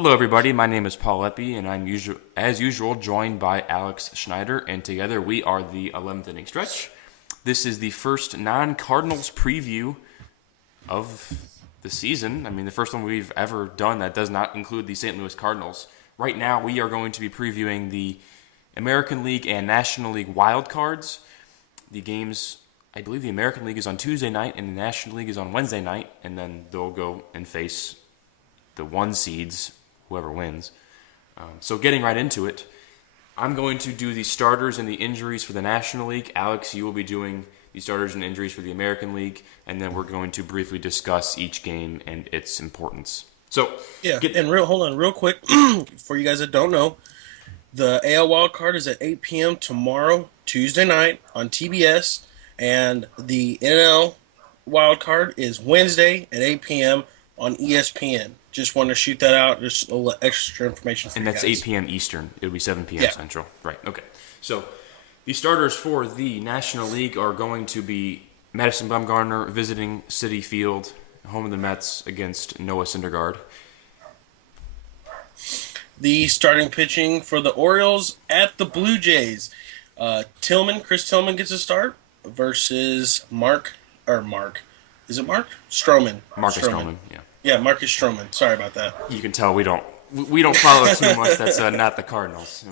Hello, everybody. My name is Paul Epi, and I'm as usual joined by Alex Schneider, and together we are the 11th inning stretch. This is the first non-Cardinals preview of the season. I mean, the first one we've ever done that does not include the St. Louis Cardinals. Right now, we are going to be previewing the American League and National League wild cards. The games, I believe the American League is on Tuesday night, and the National League is on Wednesday night, and then they'll go and face the one seeds, whoever wins. So getting right into it, I'm going to do the starters and the injuries for the National League. Alex, you will be doing the starters and injuries for the American League, and then we're going to briefly discuss each game and its importance. So, hold on real quick, for you guys that don't know, the AL Wild Card is at 8 p.m. tomorrow, Tuesday night on TBS, and the NL Wild Card is Wednesday at 8 p.m. on ESPN. Just want to shoot that out. Just a little extra information for and you that's guys. 8 p.m. Eastern. It would be 7 p.m. Central. Right, okay. So the starters for the National League are going to be Madison Bumgarner visiting Citi Field, home of the Mets, against Noah Syndergaard. The starting pitching for the Orioles at the Blue Jays. Chris Tillman gets a start versus Is it Mark? Stroman. Marcus Stroman, yeah. Yeah, Marcus Stroman. Sorry about that. You can tell we don't follow too much. That's not the Cardinals.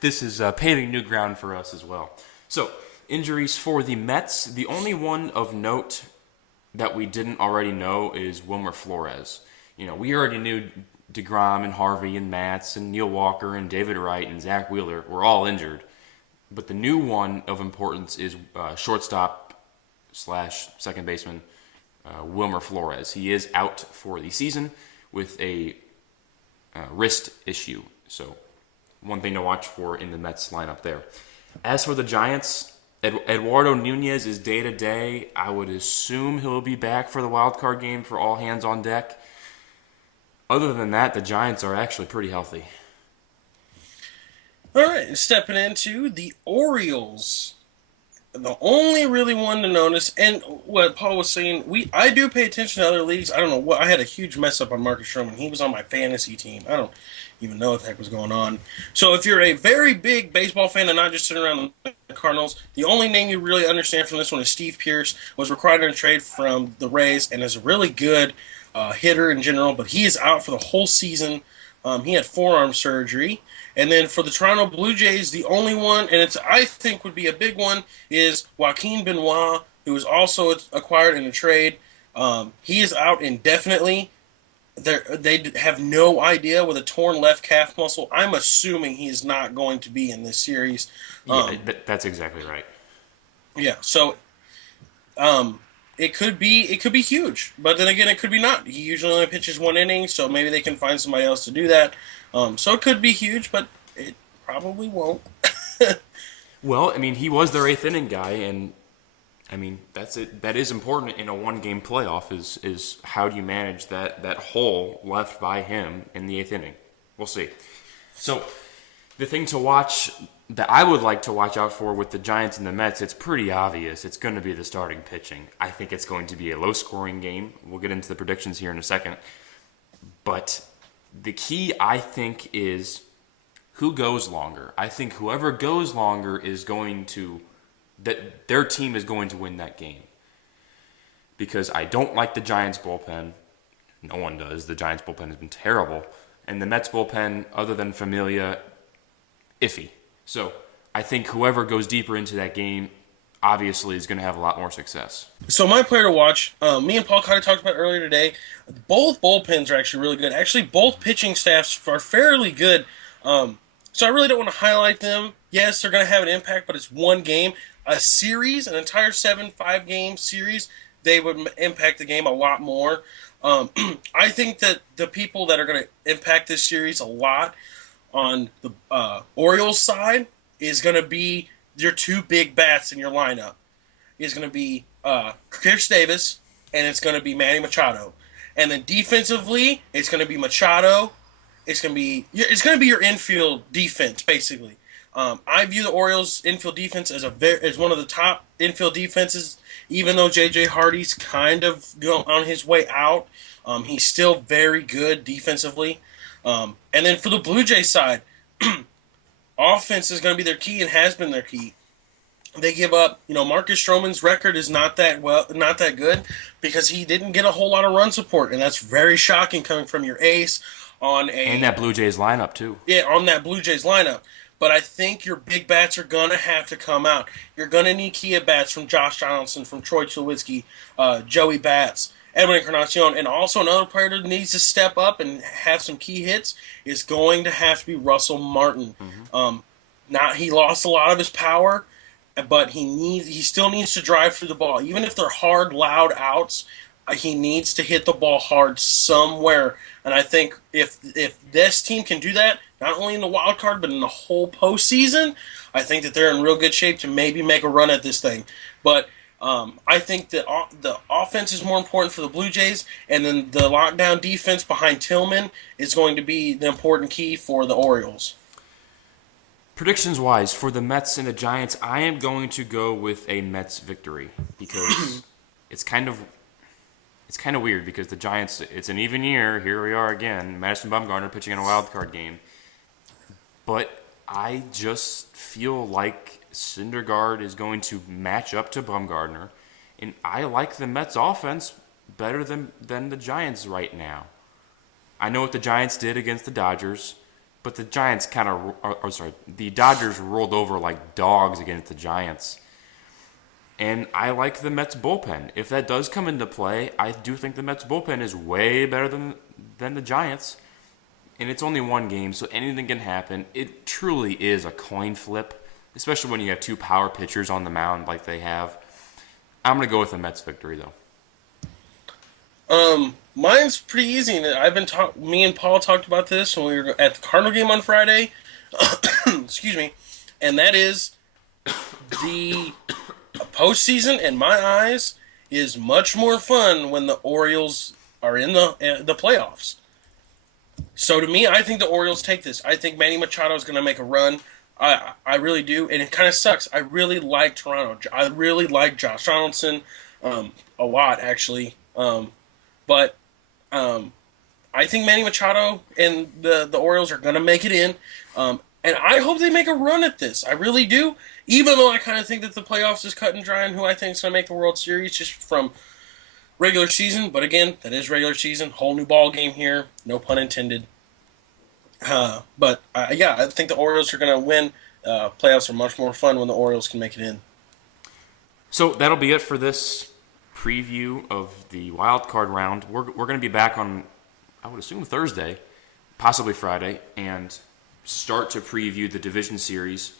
This is paving new ground for us as well. So, injuries for the Mets. The only one of note that we didn't already know is Wilmer Flores. You know, we already knew DeGrom and Harvey and Matz and Neil Walker and David Wright and Zach Wheeler were all injured. But the new one of importance is shortstop / second baseman Wilmer Flores. He is out for the season with a wrist issue. So one thing to watch for in the Mets lineup there. As for the Giants, Eduardo Nunez is day-to-day. I would assume he'll be back for the wild card game for all hands on deck. Other than that, the Giants are actually pretty healthy. All right, stepping into the Orioles. The only really one to notice, and what Paul was saying, I do pay attention to other leagues. I don't know what, I had a huge mess up on Marcus Stroman. He was on my fantasy team. I don't even know what the heck was going on. So if you're a very big baseball fan and not just sitting around the Cardinals, the only name you really understand from this one is Steve Pearce. Was required in a trade from the Rays and is a really good hitter in general, but he is out for the whole season. He had forearm surgery. And then for the Toronto Blue Jays, the only one, and I think would be a big one, is Joaquin Benoit, who was also acquired in a trade. He is out indefinitely. They have no idea with a torn left calf muscle. I'm assuming he is not going to be in this series. That's exactly right. Yeah, so it could be huge, but then again, it could be not. He usually only pitches one inning, so maybe they can find somebody else to do that. So it could be huge, but it probably won't. Well, I mean, he was their eighth inning guy, and I mean that's it. That is important in a one-game playoff. Is how do you manage that hole left by him in the eighth inning? We'll see. So the thing to watch that I would like to watch out for with the Giants and the Mets, it's pretty obvious. It's going to be the starting pitching. I think it's going to be a low-scoring game. We'll get into the predictions here in a second, but the key, I think, is who goes longer. I think whoever goes longer is going to, that their team is going to win that game. Because I don't like the Giants bullpen. No one does. The Giants bullpen has been terrible. And the Mets bullpen, other than Familia, iffy. So I think whoever goes deeper into that game obviously is going to have a lot more success. So my player to watch, me and Paul kind of talked about earlier today, both bullpens are actually really good. Actually, both pitching staffs are fairly good. So I really don't want to highlight them. Yes, they're going to have an impact, but it's one game. A series, an entire 5-game series, they would impact the game a lot more. I think that the people that are going to impact this series a lot on the Orioles side is going to be your two big bats in your lineup. Is going to be Chris Davis, and it's going to be Manny Machado. And then defensively, it's going to be Machado. It's going to be your infield defense, basically. I view the Orioles' infield defense as one of the top infield defenses. Even though J.J. Hardy's kind of on his way out, he's still very good defensively. And then for the Blue Jays side, offense is going to be their key and has been their key. They give up. Marcus Stroman's record is not that good because he didn't get a whole lot of run support, and that's very shocking coming from your ace on And a that Blue Jays lineup too. yeah, on that Blue Jays lineup. But I think your big bats are gonna have to come out. You're gonna need key at bats from Josh Donaldson, from Troy Tulowitzki, Joey Bats, Edwin Encarnacion, and also another player that needs to step up and have some key hits is going to have to be Russell Martin. Not he lost a lot of his power, but he still needs to drive through the ball, even if they're hard, loud outs. He needs to hit the ball hard somewhere, and I think if this team can do that, not only in the wild card but in the whole postseason, I think that they're in real good shape to maybe make a run at this thing. But I think that the offense is more important for the Blue Jays, and then the lockdown defense behind Tillman is going to be the important key for the Orioles. Predictions wise, for the Mets and the Giants, I am going to go with a Mets victory because it's kind of weird because the Giants, it's an even year. Here we are again. Madison Bumgarner pitching in a wild card game. But I just feel like Syndergaard is going to match up to Bumgarner. And I like the Mets offense better than the Giants right now. I know what the Giants did against the Dodgers, but the Giants the Dodgers rolled over like dogs against the Giants. And I like the Mets bullpen. If that does come into play, I do think the Mets bullpen is way better than the Giants. And it's only one game, so anything can happen. It truly is a coin flip, especially when you have two power pitchers on the mound like they have. I'm going to go with the Mets victory, though. Mine's pretty easy. Me and Paul talked about this when we were at the Cardinal game on Friday. Excuse me. And that is the postseason, in my eyes, is much more fun when the Orioles are in the playoffs. So to me, I think the Orioles take this. I think Manny Machado is going to make a run. I really do, and it kind of sucks. I really like Toronto. I really like Josh Donaldson a lot, actually. But I think Manny Machado and the Orioles are going to make it in. And I hope they make a run at this. I really do. Even though I kind of think that the playoffs is cut and dry and who I think is going to make the World Series just from regular season. But again, that is regular season. Whole new ball game here. No pun intended. But I think the Orioles are going to win. Playoffs are much more fun when the Orioles can make it in. So that'll be it for this preview of the wild card round. We're going to be back on, I would assume, Thursday, possibly Friday, and start to preview the division series.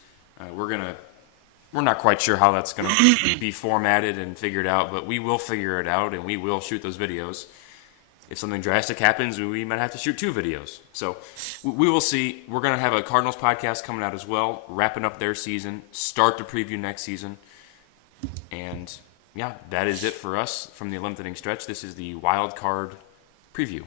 We're not quite sure how that's going to be formatted and figured out, but we will figure it out and we will shoot those videos. If something drastic happens, we might have to shoot 2 videos. So we will see. We're going to have a Cardinals podcast coming out as well, wrapping up their season, start to preview next season. And yeah, that is it for us from the 11th inning stretch. This is the wild card preview.